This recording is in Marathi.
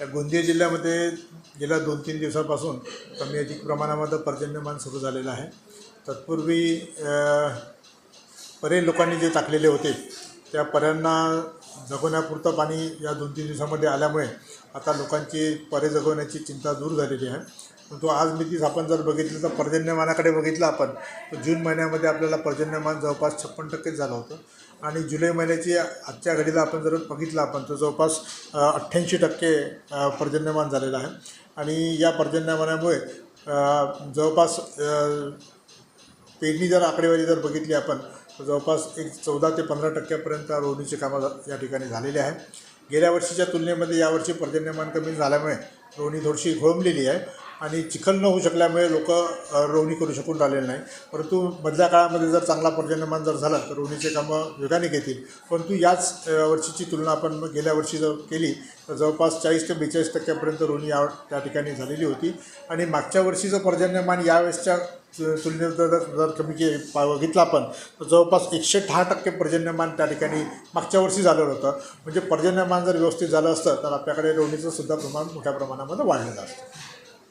या गोंदिया जिल्ह्यामध्ये गेल्या 2-3 दिवसापासून कमी अधिक प्रमाणामध्ये पर्जन्यमान सुरू झालेलं आहे। तत्पूर्वी परे लोकांनी जे टाकलेले होते त्या पर्यांना जगवण्यापुरतं पाणी या 2-3 दिवसामध्ये आल्यामुळे आता लोकांची परे जगवण्याची चिंता दूर झालेली आहे। परंतु आज मितीस आपण जर बघितलं तर पर्जन्यमानाकडे बघितलं आपण तर जून महिन्यामध्ये आपल्याला पर्जन्यमान जवळपास 56% झालं होतं आणि जुलै महिन्याची आजच्या घडीला आपण जर बघितलं आपण तर जवळपास 88% पर्जन्यमान झालेलं आहे। आणि या पर्जन्यमानामुळे जवळपास पेरणी जर आकडेवारी जर बघितली आपण तर जवळपास 14 ते 15% रोवणीचे कामं या ठिकाणी झालेले आहे। गेल्या वर्षीच्या तुलनेमध्ये यावर्षी पर्जन्यमान कमी झाल्यामुळे रोवणी थोडीशी खोळंबलेली आहे आणि चिखल न होऊ शकल्यामुळे लोक रोवणी करू शकून राहिलेले नाही। परंतु मधल्या काळामध्ये जर चांगला पर्जन्यमान जर झालं तर रोवणीचे कामं वेगाने घेतील। परंतु याच वर्षीची तुलना आपण गेल्या वर्षी जर केली तर जवळपास 40 ते 42% रोवणी त्या ठिकाणी झालेली होती आणि मागच्या वर्षीचं पर्जन्यमान यावेळेसच्या तुलनेत जर कमी बघितलं आपण तर जवळपास 106% पर्जन्यमान त्या ठिकाणी मागच्या वर्षी झालेलं होतं। म्हणजे पर्जन्यमान जर व्यवस्थित झालं असतं तर आपल्याकडे रोवणीचं सुद्धा प्रमाण मोठ्या प्रमाणामध्ये वाढलेलं असतं।